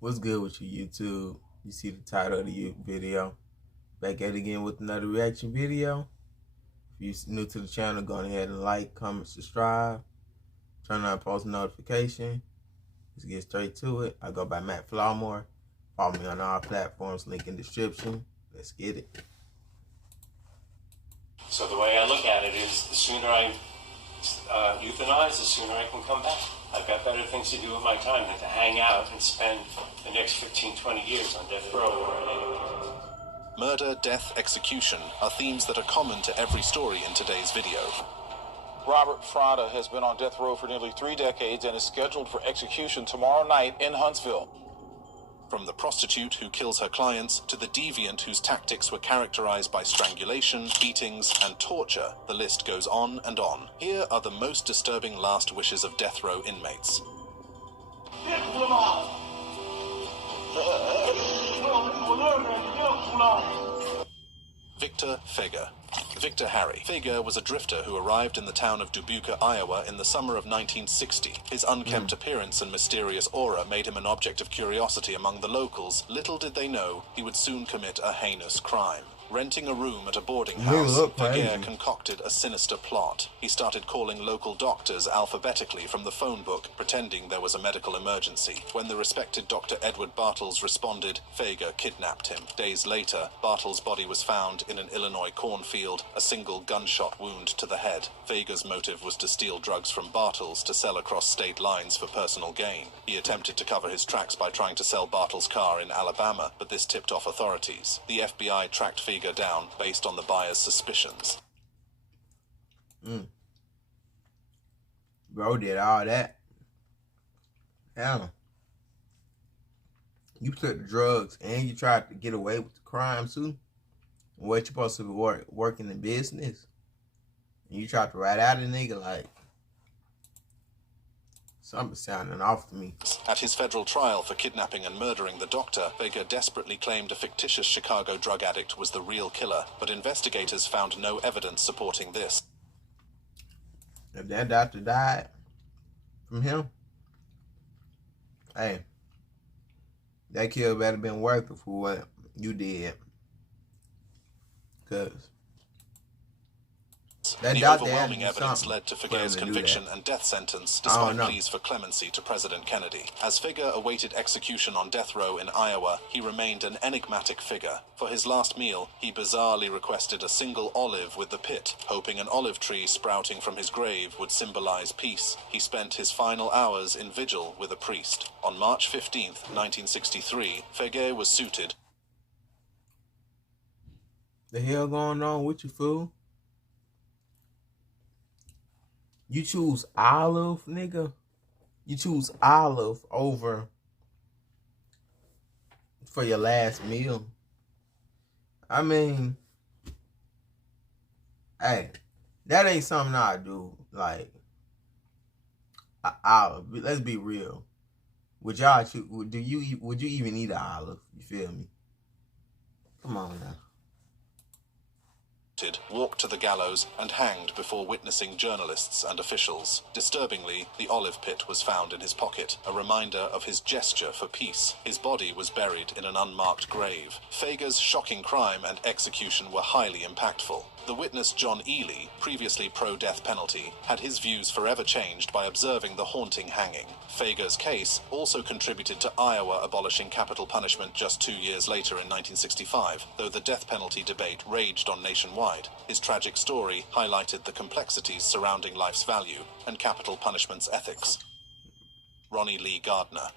What's good with you, YouTube? You see the title of the video. Back at it again with another reaction video. If you're new to the channel, go ahead and like, comment, subscribe. Turn on post notification. Let's get straight to it. I go by Mack Flawmore. Follow me on all platforms, link in description. Let's get it. So the way I look at it is the sooner I euthanize, the sooner I can come back. I've got better things to do with my time than to hang out and spend the next 15, 20 years on death row or Murder, death, execution are themes that are common to every story in today's video. Robert Frada has been on death row for nearly 3 decades and is scheduled for execution tomorrow night in Huntsville. From the prostitute who kills her clients to the deviant whose tactics were characterized by strangulation, beatings, and torture, the list goes on and on. Here are the most disturbing last wishes of death row inmates. Victor Feger. Victor Harry Feger was a drifter who arrived in the town of Dubuque, Iowa in the summer of 1960. His unkempt appearance and mysterious aura made him an object of curiosity among the locals. Little did they know he would soon commit a heinous crime. Renting a room at a boarding house, Feger concocted a sinister plot. He started calling local doctors alphabetically from the phone book, pretending there was a medical emergency. When the respected Dr. Edward Bartles responded, Feger kidnapped him. Days later, Bartles' body was found in an Illinois cornfield, a single gunshot wound to the head. Feger's motive was to steal drugs from Bartles to sell across state lines for personal gain. He attempted to cover his tracks by trying to sell Bartles' car in Alabama, but this tipped off authorities. The FBI tracked Feger down based on the buyer's suspicions. Bro did all that. Hell, you took the drugs and you tried to get away with the crime too. What you supposed to be working in business? And you tried to rat out a nigga like something sounding off to me. At his federal trial for kidnapping and murdering the doctor, Feger desperately claimed a fictitious Chicago drug addict was the real killer, but investigators found no evidence supporting this. If that doctor died from him, hey, that kill better been worth it for what you did. Cause the overwhelming evidence led to Feger's conviction and death sentence, despite pleas for clemency to President Kennedy. As Feger awaited execution on death row in Iowa, he remained an enigmatic figure. For his last meal, he bizarrely requested a single olive with the pit, hoping an olive tree sprouting from his grave would symbolize peace. He spent his final hours in vigil with a priest. On March 15th, 1963, Feger was suited. The hell going on with you, fool? You choose olive, nigga? You choose olive over for your last meal. I mean, hey, that ain't something I do. Like, olive. Let's be real. Would y'all choose? Would you even eat an olive? You feel me? Come on now. Walked to the gallows and hanged before witnessing journalists and officials. Disturbingly, the olive pit was found in his pocket, a reminder of his gesture for peace. His body was buried in an unmarked grave. Feger's shocking crime and execution were highly impactful. The witness John Ely, previously pro-death penalty, had his views forever changed by observing the haunting hanging. Feger's case also contributed to Iowa abolishing capital punishment just 2 years later in 1965, though the death penalty debate raged on nationwide. His tragic story highlighted the complexities surrounding life's value and capital punishment's ethics. Ronnie Lee Gardner.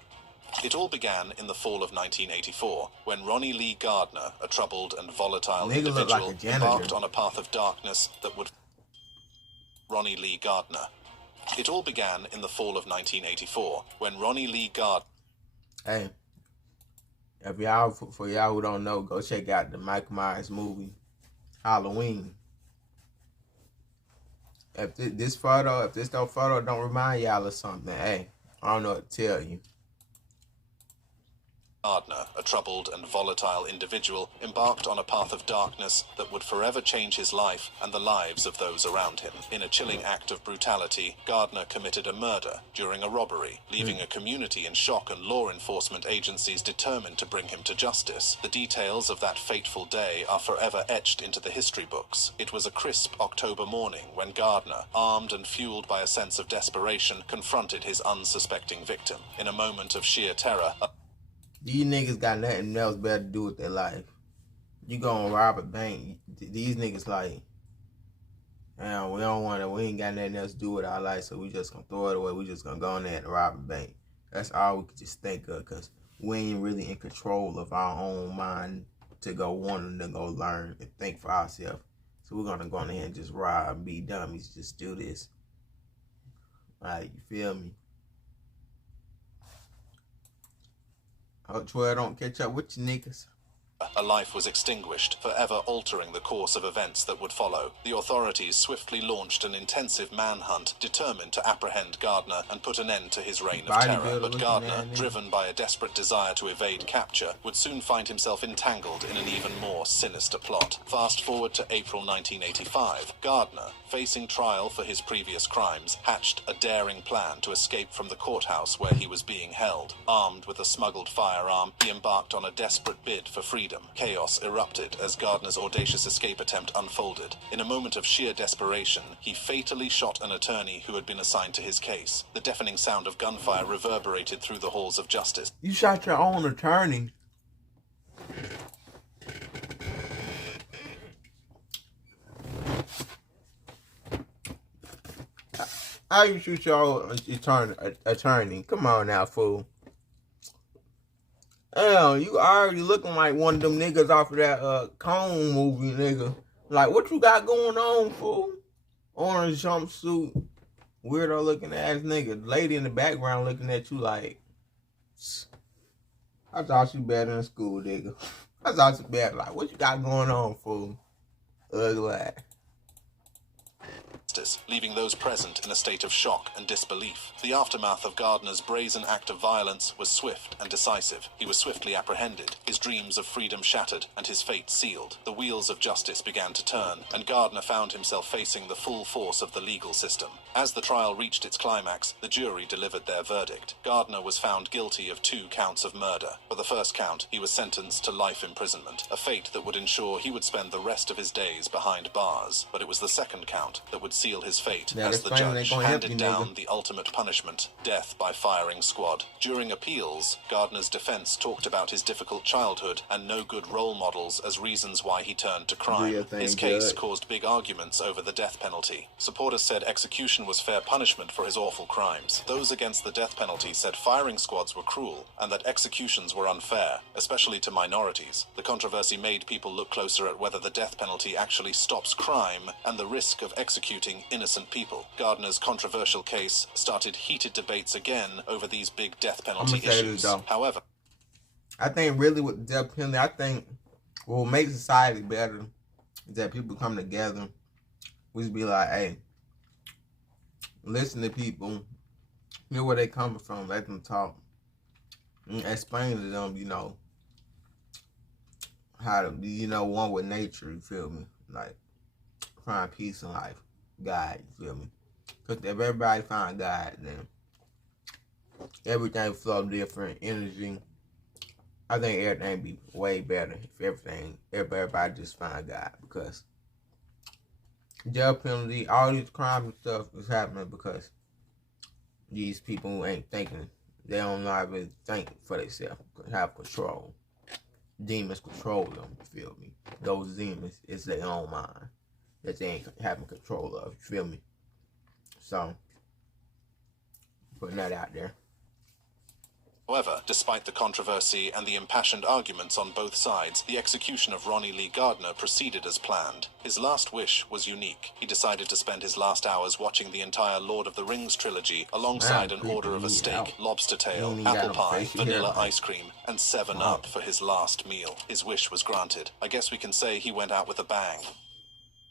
It all began in the fall of 1984, when Ronnie Lee Gardner, a troubled and volatile individual, embarked on a path of darkness that would... Ronnie Lee Gardner. It all began in the fall of 1984, when Ronnie Lee Gardner... Hey, if y'all, for y'all who don't know, go check out the Michael Myers movie, Halloween. If this photo don't remind y'all of something, hey, I don't know what to tell you. Gardner, a troubled and volatile individual, embarked on a path of darkness that would forever change his life and the lives of those around him. In a chilling act of brutality, Gardner committed a murder during a robbery, leaving a community in shock and law enforcement agencies determined to bring him to justice. The details of that fateful day are forever etched into the history books. It was a crisp October morning when Gardner, armed and fueled by a sense of desperation, confronted his unsuspecting victim. In a moment of sheer terror, These niggas got nothing else better to do with their life. You gonna rob a bank. These niggas like, damn, we ain't got nothing else to do with our life, so we just gonna throw it away. We just gonna go in there and rob a bank. That's all we could just think of, because we ain't really in control of our own mind to go wanting to go learn and think for ourselves. So we're gonna go in there and just rob and be dummies, just do this. Like, you feel me? Hope 12 don't catch up with you niggas. a life was extinguished, forever altering the course of events that would follow. The authorities swiftly launched an intensive manhunt, determined to apprehend Gardner and put an end to his reign of terror. But Gardner, driven by a desperate desire to evade capture, would soon find himself entangled in an even more sinister plot. Fast forward to April 1985. Gardner, facing trial for his previous crimes, hatched a daring plan to escape from the courthouse where he was being held. Armed with a smuggled firearm, he embarked on a desperate bid for freedom. Chaos erupted as Gardner's audacious escape attempt unfolded. In a moment of sheer desperation, he fatally shot an attorney who had been assigned to his case. The deafening sound of gunfire reverberated through the halls of justice. You shot your own attorney? How you shoot your own attorney? Come on now, fool. Damn, you already looking like one of them niggas off of that Cone movie, nigga. Like, what you got going on, fool? Orange jumpsuit, weirdo looking ass nigga. Lady in the background looking at you like, I thought you better in school, nigga. I thought you better. Like, what you got going on, fool? Ugly ass. Leaving those present in a state of shock and disbelief. The aftermath of Gardner's brazen act of violence was swift and decisive. He was swiftly apprehended, his dreams of freedom shattered, and his fate sealed. The wheels of justice began to turn, and Gardner found himself facing the full force of the legal system. As the trial reached its climax, the jury delivered their verdict. Gardner was found guilty of 2 counts of murder. For the first count, he was sentenced to life imprisonment, a fate that would ensure he would spend the rest of his days behind bars. But it was the second count that would seal his fate, as the judge handed down the ultimate punishment, death by firing squad. During appeals, Gardner's defense talked about his difficult childhood and no good role models as reasons why he turned to crime. His case caused big arguments over the death penalty. Supporters said execution was fair punishment for his awful crimes. Those against the death penalty said firing squads were cruel and that executions were unfair, especially to minorities. The controversy made people look closer at whether the death penalty actually stops crime and the risk of executing innocent people. Gardner's controversial case started heated debates again over these big death penalty issues. However, I think really with the death penalty, I think what will make society better is that people come together. We just be like, hey, listen to people, hear where they coming from, let them talk, and explain to them, you know, how to be, you know, one with nature, you feel me? Like, find peace in life. God, you feel me? Because if everybody find God, then everything flow different, energy. I think everything be way better if everybody just find God. Because death penalty, all these crimes and stuff is happening because these people who ain't thinking, they don't know how to think for themselves, have control. Demons control them, you feel me? Those demons is their own mind that they ain't having control of, you feel me? So, putting that out there. However, despite the controversy and the impassioned arguments on both sides, the execution of Ronnie Lee Gardner proceeded as planned. His last wish was unique. He decided to spend his last hours watching the entire Lord of the Rings trilogy alongside an order of a steak, lobster tail, apple pie, vanilla ice cream, and 7-Up for his last meal. His wish was granted. I guess we can say he went out with a bang.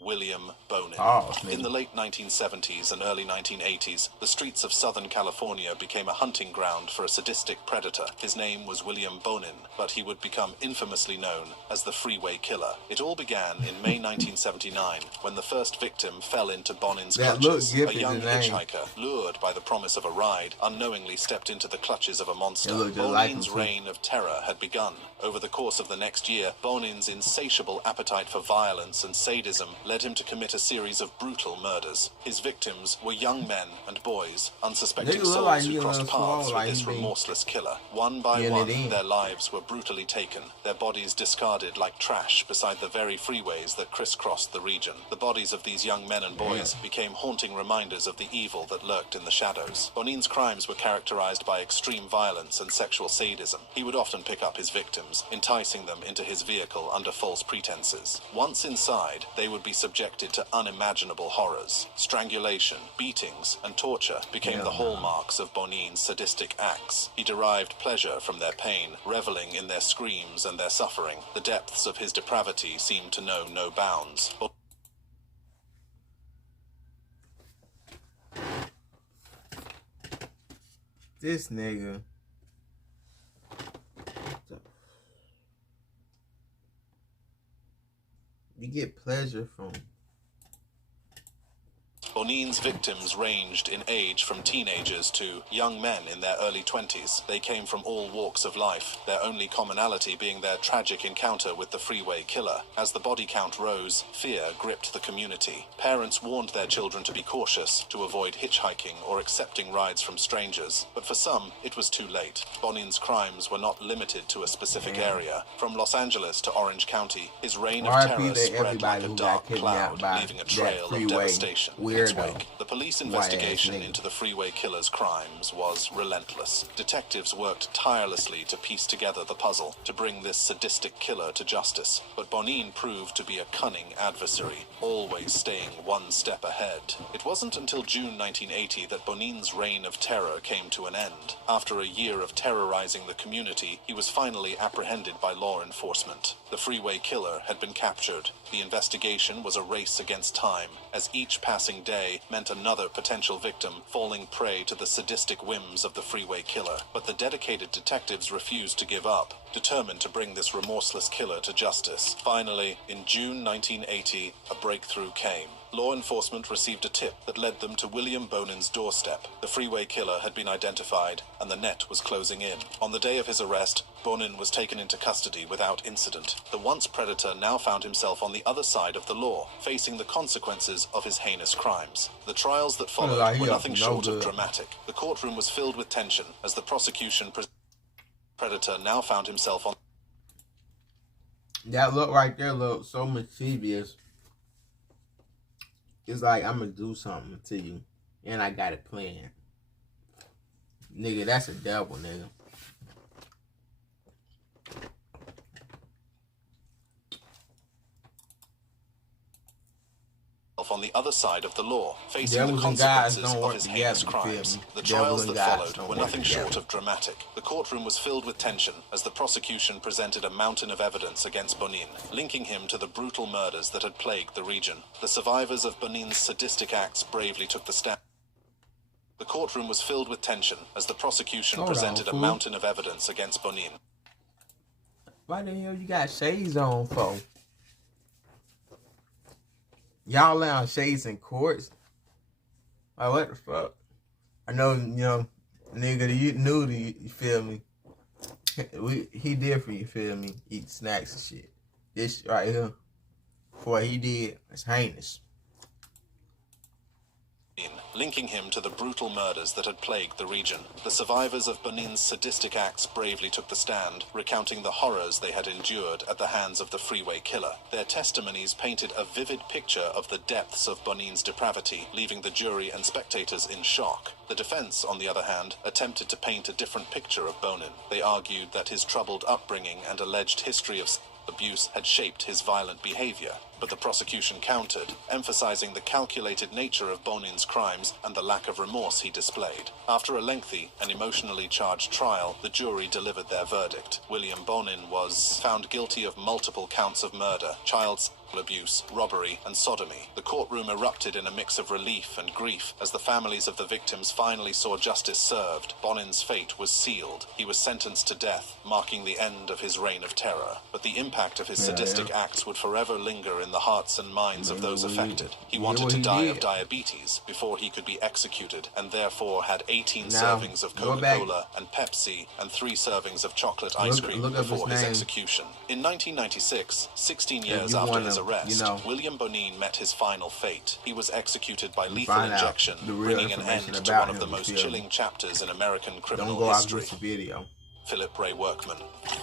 William Bonin. Oh, In the late 1970s and early 1980s, the streets of Southern California became a hunting ground for a sadistic predator. His name was William Bonin, but he would become infamously known as the Freeway Killer. It all began in May 1979 when the first victim fell into Bonin's clutches. A young hitchhiker, lured by the promise of a ride, unknowingly stepped into the clutches of a monster. Bonin's reign of terror had begun. Over the course of the next year, Bonin's insatiable appetite for violence and sadism led him to commit a series of brutal murders. His victims were young men and boys, unsuspecting souls who crossed paths with this remorseless killer. One by one, their lives were brutally taken, their bodies discarded like trash beside the very freeways that crisscrossed the region. The bodies of these young men and boys became haunting reminders of the evil that lurked in the shadows. Bonin's crimes were characterized by extreme violence and sexual sadism. He would often pick up his victims, enticing them into his vehicle under false pretenses. Once inside, they would be subjected to unimaginable horrors. Strangulation, beatings, and torture became the hallmarks of Bonin's sadistic acts. He derived pleasure from their pain, reveling in their screams and their suffering. The depths of his depravity seemed to know no bounds. This nigga. You get pleasure from. Bonin's victims ranged in age from teenagers to young men in their early 20s. They came from all walks of life, their only commonality being their tragic encounter with the Freeway Killer. As the body count rose, fear gripped the community. Parents warned their children to be cautious, to avoid hitchhiking or accepting rides from strangers. But for some, it was too late. Bonin's crimes were not limited to a specific area. From Los Angeles to Orange County, his reign of terror spread like a dark cloud, leaving a trail of devastation. The police investigation into the Freeway Killer's crimes was relentless. Detectives worked tirelessly to piece together the puzzle, to bring this sadistic killer to justice. But Bonin proved to be a cunning adversary, always staying one step ahead. It wasn't until June 1980 that Bonin's reign of terror came to an end. After a year of terrorizing the community, he was finally apprehended by law enforcement. The Freeway Killer had been captured. The investigation was a race against time, as each passing day meant another potential victim falling prey to the sadistic whims of the Freeway Killer. But the dedicated detectives refused to give up, determined to bring this remorseless killer to justice. Finally, in June 1980, a breakthrough came. Law enforcement received a tip that led them to William Bonin's doorstep. The Freeway Killer had been identified, and the net was closing in. On the day of his arrest, Bonin was taken into custody without incident. The once predator now found himself on the other side of the law, facing the consequences of his heinous crimes. The trials that followed were nothing short of dramatic. The courtroom was filled with tension as the prosecution predator now found himself on. That look right there look so mischievous. It's like I'm gonna do something to you, and I got it planned. Nigga, that's a devil, nigga. On the other side of the law, facing the consequences of his heinous crimes. The trials that followed were nothing short of dramatic. The courtroom was filled with tension as the prosecution presented a mountain of evidence against Bonin, linking him to the brutal murders that had plagued the region. The survivors of Bonin's sadistic acts bravely took the stand. The courtroom was filled with tension as the prosecution presented a mountain of evidence against Bonin. Why the hell you got shades on for? Y'all allowing shades in courts? Like, what the fuck? I know, nigga, you knew you feel me? He different, you feel me? Eat snacks and shit. This right here, what he did is heinous. Linking him to the brutal murders that had plagued the region. The survivors of Bonin's sadistic acts bravely took the stand, recounting the horrors they had endured at the hands of the Freeway Killer. Their testimonies painted a vivid picture of the depths of Bonin's depravity, leaving the jury and spectators in shock. The defense, on the other hand, attempted to paint a different picture of Bonin. They argued that his troubled upbringing and alleged history of abuse had shaped his violent behavior. but the prosecution countered, emphasizing the calculated nature of Bonin's crimes and the lack of remorse he displayed. After a lengthy and emotionally charged trial, the jury delivered their verdict. William Bonin was found guilty of multiple counts of murder, child abuse, robbery, and sodomy. The courtroom erupted in a mix of relief and grief as the families of the victims finally saw justice served. Bonin's fate was sealed. He was sentenced to death, marking the end of his reign of terror. But the impact of his sadistic acts would forever linger in the hearts and minds of those affected. He wanted to die of diabetes before he could be executed, and therefore had 18 servings of Coca-Cola and Pepsi and 3 servings of chocolate ice cream before his execution. In 1996, 16 years after his arrest, William Bonin met his final fate. He was executed by lethal injection, bringing an end to one of the most chilling chapters in American criminal history. Philip Ray Workman.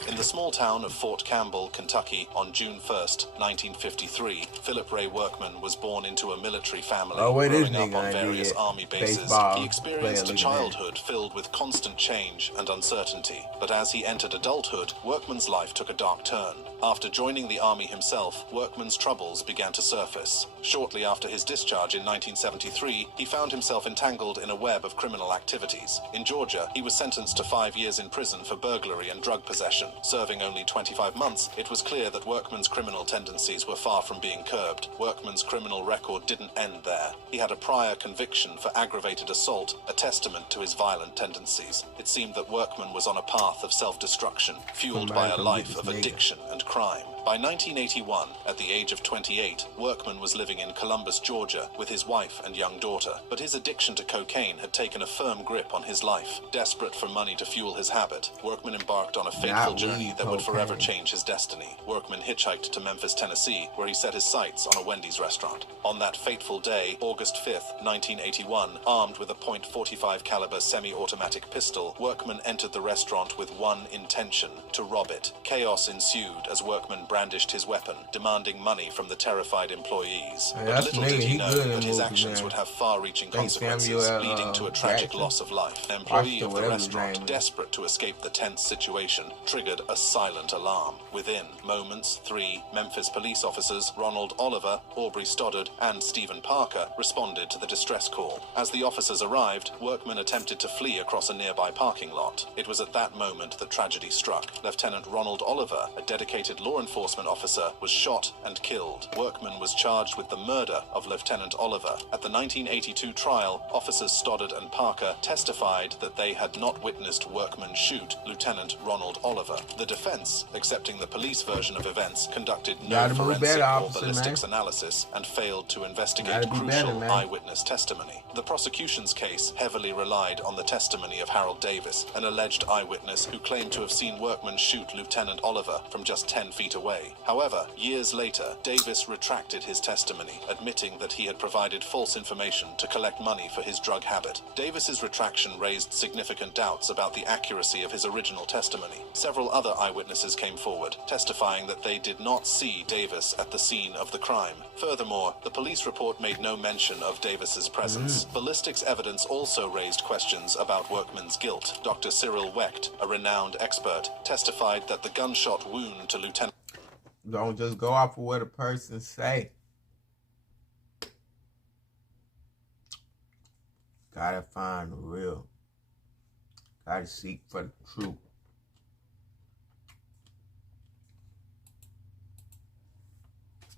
In the small town of Fort Campbell, Kentucky, on June 1st, 1953, Philip Ray Workman was born into a military family. Growing up on various army bases, he experienced a childhood filled with constant change and uncertainty. But as he entered adulthood, Workman's life took a dark turn. After joining the army himself, Workman's troubles began to surface. Shortly after his discharge in 1973, he found himself entangled in a web of criminal activities. In Georgia, he was sentenced to 5 years in prison for burglary and drug possession. Serving only 25 months, it was clear that Workman's criminal tendencies were far from being curbed. Workman's criminal record didn't end there. He had a prior conviction for aggravated assault, a testament to his violent tendencies. It seemed that Workman was on a path of self-destruction, fueled by a life of addiction and crime. By 1981, at the age of 28, Workman was living in Columbus, Georgia, with his wife and young daughter. But his addiction to cocaine had taken a firm grip on his life. Desperate for money to fuel his habit, Workman embarked on a fateful journey that would forever change his destiny. Workman hitchhiked to Memphis, Tennessee, where he set his sights on a Wendy's restaurant. On that fateful day, August 5th, 1981, armed with a .45 caliber semi-automatic pistol, Workman entered the restaurant with one intention: to rob it. Chaos ensued as Workman brandished his weapon, demanding money from the terrified employees. But little did he know that his actions would have far-reaching consequences, leading to a tragic loss of life. An employee of the restaurant, desperate to escape the tense situation, triggered a silent alarm. Within moments, 3 Memphis police officers, Ronald Oliver, Aubrey Stoddard, and Stephen Parker, responded to the distress call. As the officers arrived, Workman attempted to flee across a nearby parking lot. It was at that moment that tragedy struck. Lieutenant Ronald Oliver, a dedicated law enforcement officer, was shot and killed. Workman was charged with the murder of Lieutenant Oliver. At the 1982 trial, officers Stoddard and Parker testified that they had not witnessed Workman shoot Lieutenant Ronald Oliver. The defense, accepting the police version of events, conducted no forensic or ballistics analysis and failed to investigate crucial eyewitness testimony. The prosecution's case heavily relied on the testimony of Harold Davis, an alleged eyewitness who claimed to have seen Workman shoot Lieutenant Oliver from just 10 feet away. However, years later, Davis retracted his testimony, admitting that he had provided false information to collect money for his drug habit. Davis's retraction raised significant doubts about the accuracy of his original testimony. Several other eyewitnesses came forward, testifying that they did not see Davis at the scene of the crime. Furthermore, the police report made no mention of Davis's presence. Ballistics evidence also raised questions about Workman's guilt. Dr. Cyril Wecht, a renowned expert, testified that the gunshot wound to Lieutenant... Don't just go off of what a person say. Gotta find the real. Gotta seek for the truth.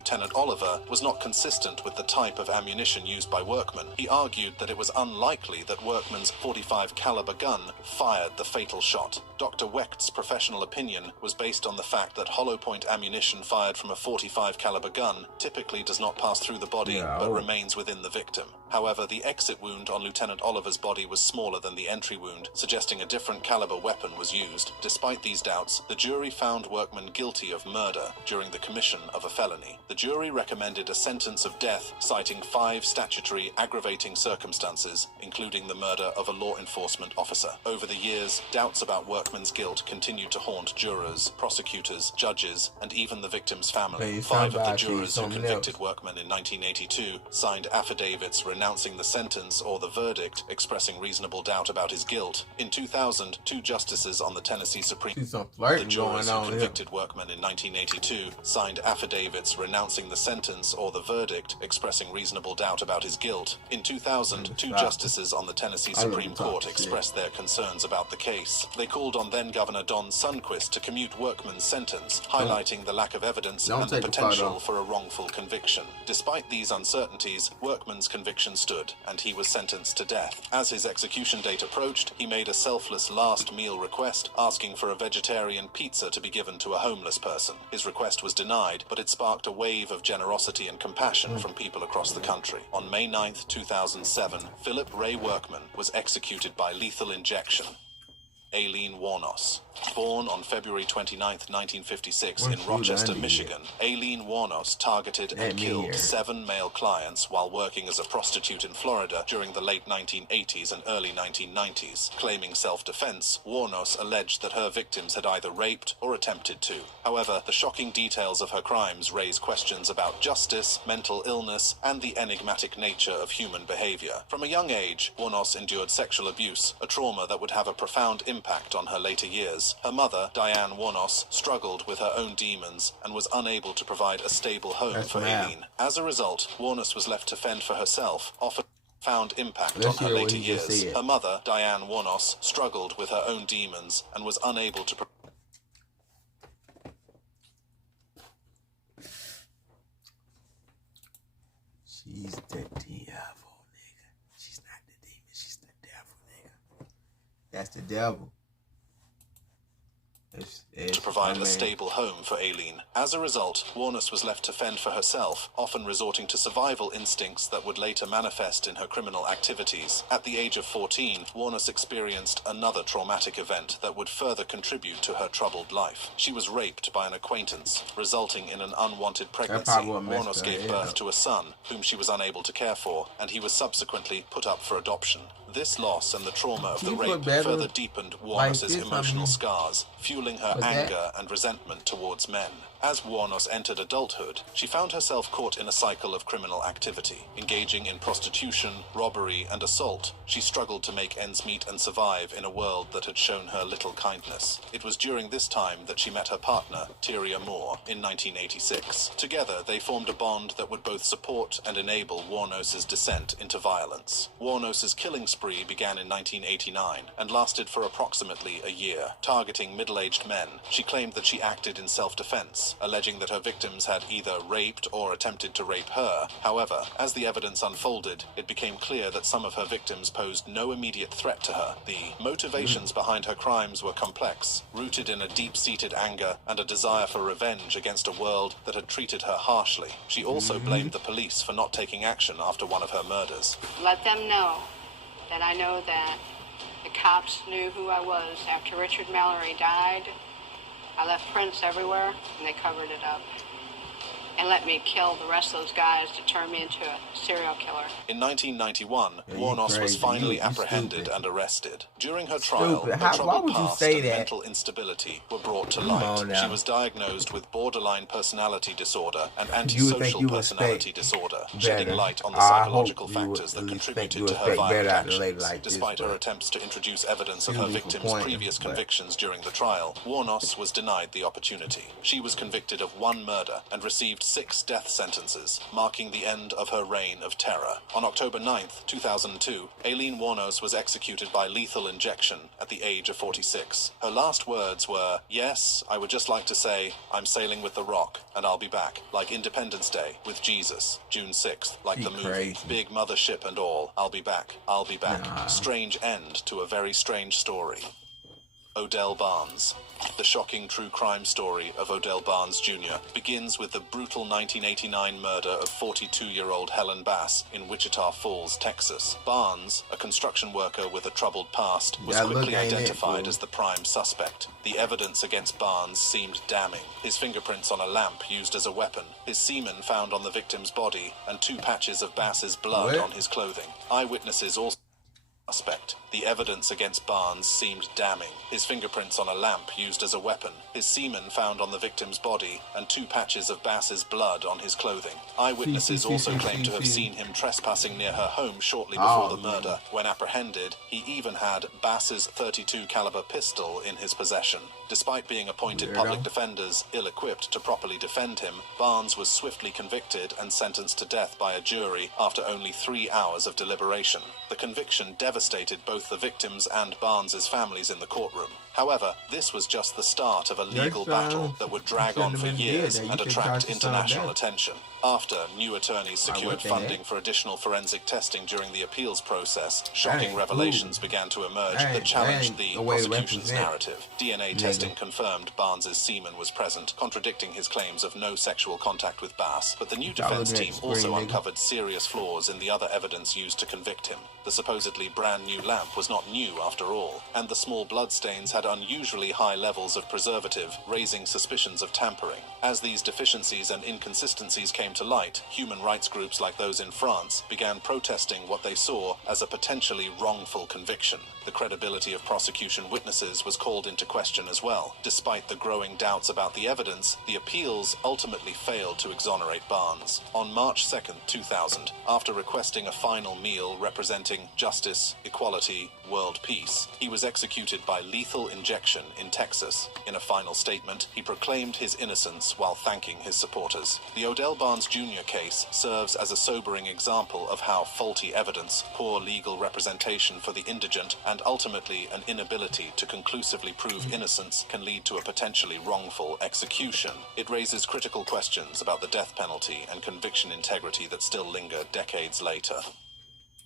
Lieutenant Oliver was not consistent with the type of ammunition used by Workman. He argued that it was unlikely that Workman's .45 caliber gun fired the fatal shot. Dr. Wecht's professional opinion was based on the fact that hollow point ammunition fired from a .45 caliber gun typically does not pass through the body but remains within the victim. However, the exit wound on Lieutenant Oliver's body was smaller than the entry wound, suggesting a different caliber weapon was used. Despite these doubts, the jury found Workman guilty of murder during the commission of a felony. The jury recommended a sentence of death, citing 5 statutory aggravating circumstances, including the murder of a law enforcement officer. Over the years, doubts about Workman's guilt continued to haunt jurors, prosecutors, judges, and even the victim's family. 5 of the jurors who convicted Workman in 1982 signed affidavits renouncing renouncing the sentence or the verdict, expressing reasonable doubt about his guilt. In 2000, two justices on the Tennessee Supreme Court, the jurors who convicted Workman in 1982, signed affidavits renouncing the sentence or the verdict, expressing reasonable doubt about his guilt. In 2000, two justices on the Tennessee Supreme Court expressed their concerns about the case. They called on then-Governor Don Sundquist to commute Workman's sentence, highlighting the lack of evidence and the potential for a wrongful conviction. Despite these uncertainties, Workman's conviction stood, and he was sentenced to death. As his execution date approached, he made a selfless last meal request, asking for a vegetarian pizza to be given to a homeless person. His request was denied, but it sparked a wave of generosity and compassion from people across the country. On May 9, 2007, Philip Ray Workman was executed by lethal injection. Aileen Wuornos. Born on February 29, 1956 in Rochester, Michigan, Aileen Wuornos targeted and killed 7 male clients while working as a prostitute in Florida during the late 1980s and early 1990s. Claiming self-defense, Wuornos alleged that her victims had either raped or attempted to. However, the shocking details of her crimes raise questions about justice, mental illness, and the enigmatic nature of human behavior. From a young age, Wuornos endured sexual abuse, a trauma that would have a profound impact on her later years. Her mother, Diane Wuornos, struggled with her own demons and was unable to provide a stable home for Aileen. As a result, Wuornos was left to fend for herself, often found impact on her later years. Her mother, Diane Wuornos, struggled with her own demons and was unable to She's the devil, nigga. She's not the demon, she's the devil, nigga. That's the devil. To provide a stable home for Aileen. As a result, Wuornos was left to fend for herself, often resorting to survival instincts that would later manifest in her criminal activities. At the age of 14, Wuornos experienced another traumatic event that would further contribute to her troubled life. She was raped by an acquaintance, resulting in an unwanted pregnancy. Wuornos gave birth to a son, whom she was unable to care for, and he was subsequently put up for adoption. This loss and the trauma of the rape further deepened Wuornos' emotional scars, fueling her anger and resentment towards men. As Wuornos entered adulthood, she found herself caught in a cycle of criminal activity. Engaging in prostitution, robbery, and assault, she struggled to make ends meet and survive in a world that had shown her little kindness. It was during this time that she met her partner, Tyria Moore, in 1986. Together, they formed a bond that would both support and enable Wuornos' descent into violence. Wuornos' killing spree began in 1989 and lasted for approximately a year. Targeting middle-aged men, she claimed that she acted in self-defense, alleging that her victims had either raped or attempted to rape her. However, as the evidence unfolded, it became clear that some of her victims posed no immediate threat to her. The motivations behind her crimes were complex, rooted in a deep-seated anger and a desire for revenge against a world that had treated her harshly. She also blamed the police for not taking action after one of her murders. Let them know that I know that the cops knew who I was. After Richard Mallory died, I left prints everywhere, and they covered it up. And let me kill the rest of those guys to turn me into a serial killer. In 1991, Wuornos was finally apprehended and arrested. During her trial, her troubled past and mental instability were brought to light. She was diagnosed with borderline personality disorder and antisocial personality disorder, shedding light on the psychological factors that contributed to her violent actions. Despite her attempts to introduce evidence of her victims' previous convictions during the trial, Wuornos was denied the opportunity. She was convicted of 1 murder and received 6 death sentences, marking the end of her reign of terror. On October 9, 2002, Aileen Wuornos was executed by lethal injection at the age of 46. Her last words were, "Yes, I would just like to say, I'm sailing with the Rock, and I'll be back, like Independence Day with Jesus, June 6th, like the movie, big mothership and all, I'll be back, I'll be back." Strange end to a very strange story. Odell Barnes. The shocking true crime story of Odell Barnes Jr. begins with the brutal 1989 murder of 42-year-old Helen Bass in Wichita Falls, Texas. Barnes, a construction worker with a troubled past, was quickly identified as the prime suspect. The evidence against Barnes seemed damning. His fingerprints on a lamp used as a weapon, his semen found on the victim's body, and 2 patches of Bass's blood on his clothing. Eyewitnesses also suspect. The evidence against Barnes seemed damning. His fingerprints on a lamp used as a weapon, his semen found on the victim's body, and 2 patches of Bass's blood on his clothing. Eyewitnesses also claimed to have seen him trespassing near her home shortly before the murder. When apprehended, he even had Bass's .32 caliber pistol in his possession. Despite being appointed public defenders ill-equipped to properly defend him, Barnes was swiftly convicted and sentenced to death by a jury after only 3 hours of deliberation. The conviction devastated both the victims and Barnes's families in the courtroom. However, this was just the start of a legal battle that would drag on for years and attract international attention. After new attorneys secured funding for additional forensic testing during the appeals process, shocking revelations began to emerge that challenged the prosecution's narrative. DNA testing confirmed Barnes's semen was present, contradicting his claims of no sexual contact with Bass. But the new defense team also uncovered serious flaws in the other evidence used to convict him. The supposedly brand new lamp was not new after all, and the small bloodstains had unusually high levels of preservative, raising suspicions of tampering. As these deficiencies and inconsistencies came to light, human rights groups like those in France began protesting what they saw as a potentially wrongful conviction. The credibility of prosecution witnesses was called into question as well. Despite the growing doubts about the evidence, the appeals ultimately failed to exonerate Barnes. On March 2nd, 2000, after requesting a final meal representing justice, equality, world peace, he was executed by lethal injection in Texas. In a final statement, he proclaimed his innocence while thanking his supporters. The Odell Barnes Jr. case serves as a sobering example of how faulty evidence, poor legal representation for the indigent, and ultimately an inability to conclusively prove innocence can lead to a potentially wrongful execution. It raises critical questions about the death penalty and conviction integrity that still linger decades later.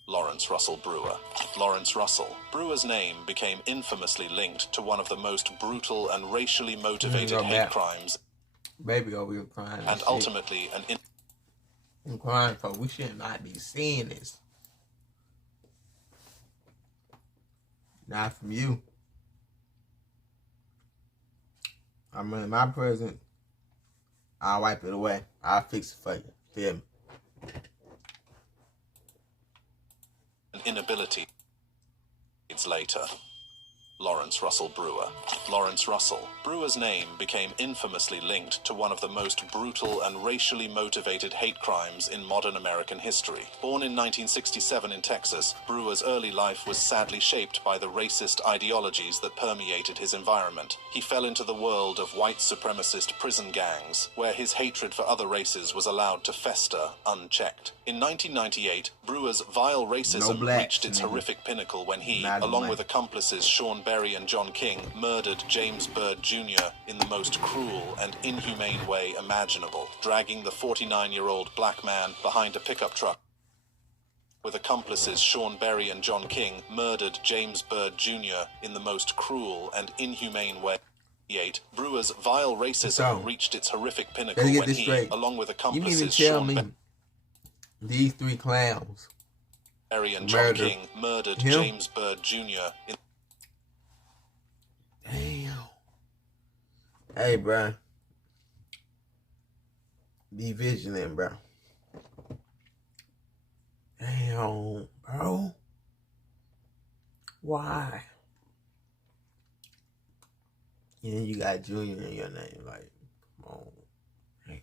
Lawrence Russell Brewer. Lawrence Russell. Brewer's name became infamously linked to one of the most brutal and racially motivated hate crimes. Baby over here crying. And ultimately I'm crying for we should not be seeing this. Not from you. I'm in my present. I'll wipe it away. I'll fix it for you. Feel me? An inability. It's later. Lawrence Russell Brewer. Lawrence Russell. Brewer's name became infamously linked to one of the most brutal and racially motivated hate crimes in modern American history. Born in 1967 in Texas, Brewer's early life was sadly shaped by the racist ideologies that permeated his environment. He fell into the world of white supremacist prison gangs, where his hatred for other races was allowed to fester unchecked. In 1998, Brewer's vile racism reached its horrific pinnacle when he, along with accomplices Sean Berry and John King, murdered James Byrd Jr. in the most cruel and inhumane way imaginable, dragging the 49-year-old black man behind a pickup truck. With accomplices Sean Berry and John King, murdered James Byrd Jr. in the most cruel and inhumane way. Brewer's vile racism reached its horrific pinnacle when he, along with accomplices Sean Berry, these 3 clowns, Berry and John King, murdered James Byrd Jr. in... Damn. Hey, bro. Be vigilant, bro. Damn, bro. Why? And you got Junior in your name. Like, come on. Hey.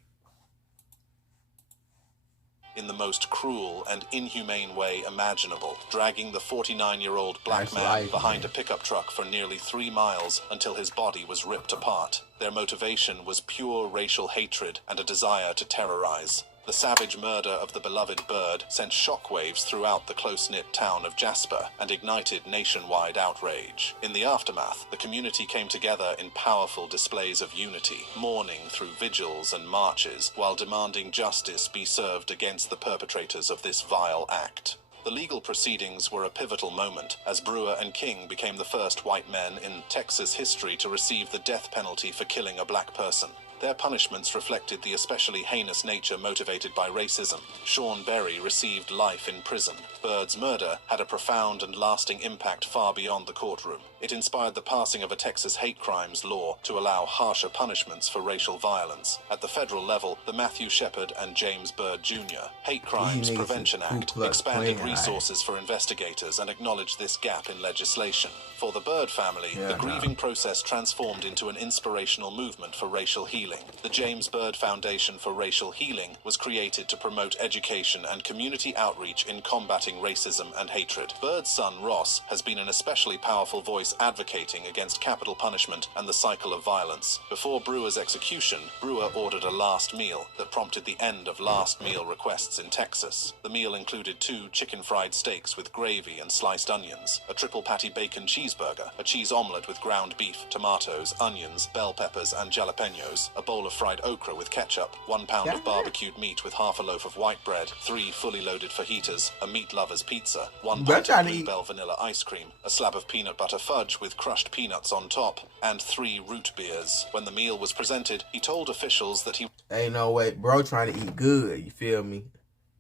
In the most cruel and inhumane way imaginable, dragging the 49-year-old black man behind a pickup truck for nearly 3 miles until his body was ripped apart. Their motivation was pure racial hatred and a desire to terrorize. The savage murder of the beloved Byrd sent shockwaves throughout the close-knit town of Jasper and ignited nationwide outrage. In the aftermath, the community came together in powerful displays of unity, mourning through vigils and marches, while demanding justice be served against the perpetrators of this vile act. The legal proceedings were a pivotal moment, as Brewer and King became the first white men in Texas history to receive the death penalty for killing a black person. Their punishments reflected the especially heinous nature motivated by racism. Sean Berry received life in prison. Bird's murder had a profound and lasting impact far beyond the courtroom. It inspired the passing of a Texas hate crimes law to allow harsher punishments for racial violence. At the federal level, the Matthew Shepard and James Byrd Jr. Hate Crimes Prevention Act expanded resources for investigators and acknowledged this gap in legislation. For the Byrd family, the grieving process transformed into an inspirational movement for racial healing. The James Byrd Foundation for Racial Healing was created to promote education and community outreach in combating racism and hatred. Byrd's son Ross has been an especially powerful voice advocating against capital punishment and the cycle of violence. Before Brewer's execution, Brewer ordered a last meal that prompted the end of last meal requests in Texas. The meal included 2 chicken fried steaks with gravy and sliced onions, a triple patty bacon cheeseburger, a cheese omelet with ground beef, tomatoes, onions, bell peppers, and jalapenos, a bowl of fried okra with ketchup, 1 pound of barbecued meat with half a loaf of white bread, 3 fully loaded fajitas, a meat lover's pizza, 1 pint of Bluebell vanilla ice cream, a slab of peanut butter fudge with crushed peanuts on top, and 3 root beers. When the meal was presented, he told officials that he... Ain't no way, bro, trying to eat good, you feel me?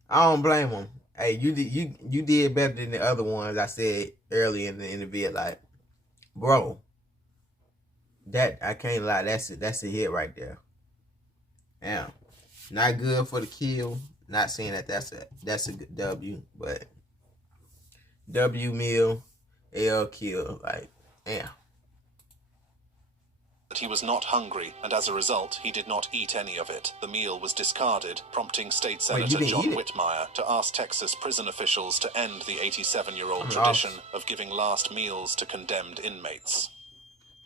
I don't blame him. Hey, you did better than the other ones I said earlier in the video. Like, bro, that, I can't lie, that's a hit right there. Yeah, not good for the kill. Not saying that that's a good W, but W meal, L kill, like, yeah. That he was not hungry, and as a result, he did not eat any of it. The meal was discarded, prompting State Senator John Whitmire to ask Texas prison officials to end the 87-year-old tradition of giving last meals to condemned inmates.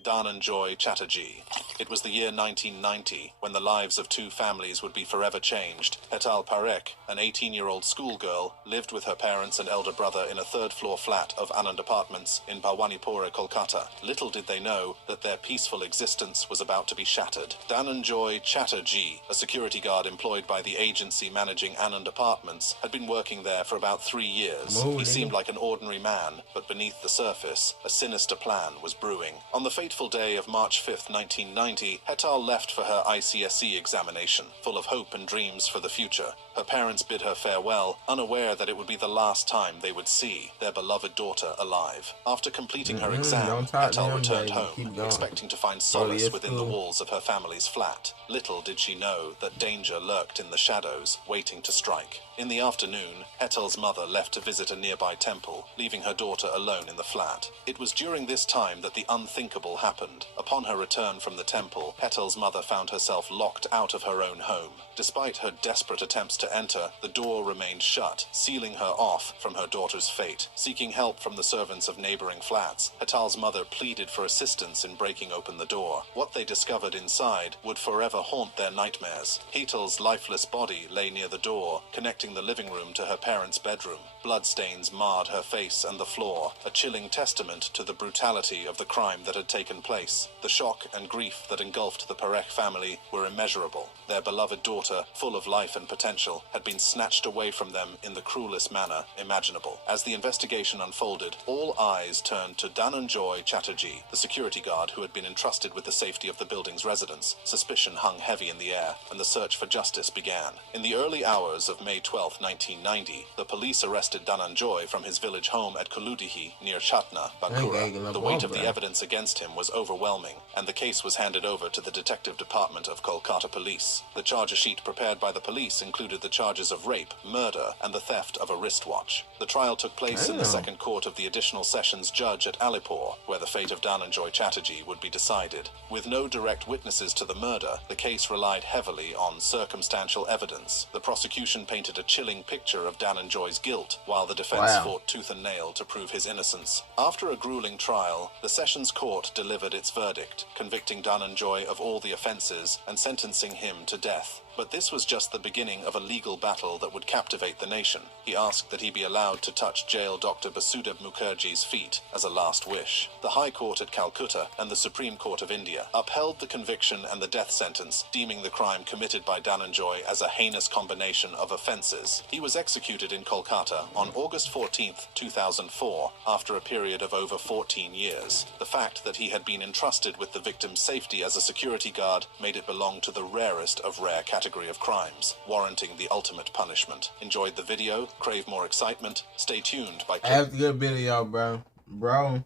Dhananjoy Chatterjee. It was the year 1990 when the lives of 2 families would be forever changed. Hetal Parekh, an 18-year-old schoolgirl, lived with her parents and elder brother in a 3rd-floor flat of Anand Apartments in Bhawanipura, Kolkata. Little did they know that their peaceful existence was about to be shattered. Dhananjoy Chatterjee, a security guard employed by the agency managing Anand Apartments, had been working there for about 3 years. He seemed like an ordinary man, but beneath the surface, a sinister plan was brewing. On the fateful day of March 5th, 1990, Hetal left for her ICSE examination, full of hope and dreams for the future. Her parents bid her farewell, unaware that it would be the last time they would see their beloved daughter alive. After completing her exam, Hetal returned home, expecting to find solace within the walls of her family's flat. Little did she know that danger lurked in the shadows, waiting to strike. In the afternoon, Hetal's mother left to visit a nearby temple, leaving her daughter alone in the flat. It was during this time that the unthinkable happened. Upon her return from the temple, Hetal's mother found herself locked out of her own home. Despite her desperate attempts to enter, the door remained shut, sealing her off from her daughter's fate. Seeking help from the servants of neighboring flats, Hetal's mother pleaded for assistance in breaking open the door. What they discovered inside would forever haunt their nightmares. Hetal's lifeless body lay near the door, connecting the living room to her parents' bedroom. Bloodstains marred her face and the floor, a chilling testament to the brutality of the crime that had taken place. The shock and grief that engulfed the Parekh family were immeasurable. Their beloved daughter, full of life and potential, had been snatched away from them in the cruelest manner imaginable. As the investigation unfolded, all eyes turned to Dhananjoy Chatterjee, the security guard who had been entrusted with the safety of the building's residents. Suspicion hung heavy in the air, and the search for justice began. In the early hours of May 12, 1990, the police arrested Dhananjoy from his village home at Kuludihi near Chatna, Bankura. The weight of the evidence against him was overwhelming, and the case was handed over to the Detective Department of Kolkata Police. The charge sheet prepared by the police included the charges of rape, murder, and the theft of a wristwatch. The trial took place in the second court of the additional sessions judge at Alipur, where the fate of Dhananjoy Chatterjee would be decided. With no direct witnesses to the murder, the case relied heavily on circumstantial evidence. The prosecution painted a chilling picture of Dhananjoy's guilt, while the defense fought tooth and nail to prove his innocence. After a grueling trial, the Sessions Court delivered its verdict, convicting Dhananjoy of all the offenses and sentencing him to death. But this was just the beginning of a legal battle that would captivate the nation. He asked that he be allowed to touch jail Dr. Basudeb Mukherjee's feet as a last wish. The High Court at Calcutta and the Supreme Court of India upheld the conviction and the death sentence, deeming the crime committed by Dhananjay as a heinous combination of offences. He was executed in Kolkata on August 14, 2004, after a period of over 14 years. The fact that he had been entrusted with the victim's safety as a security guard made it belong to the rarest of rare category of crimes, warranting the ultimate punishment. Enjoyed the video? Crave more excitement? Stay tuned by That's a good video, bro.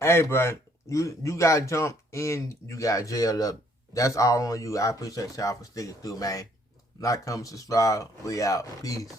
Hey, bro, you got jumped in, you got jailed up. That's all on you. I appreciate y'all for sticking through, man. Like, comment, subscribe. We out. Peace.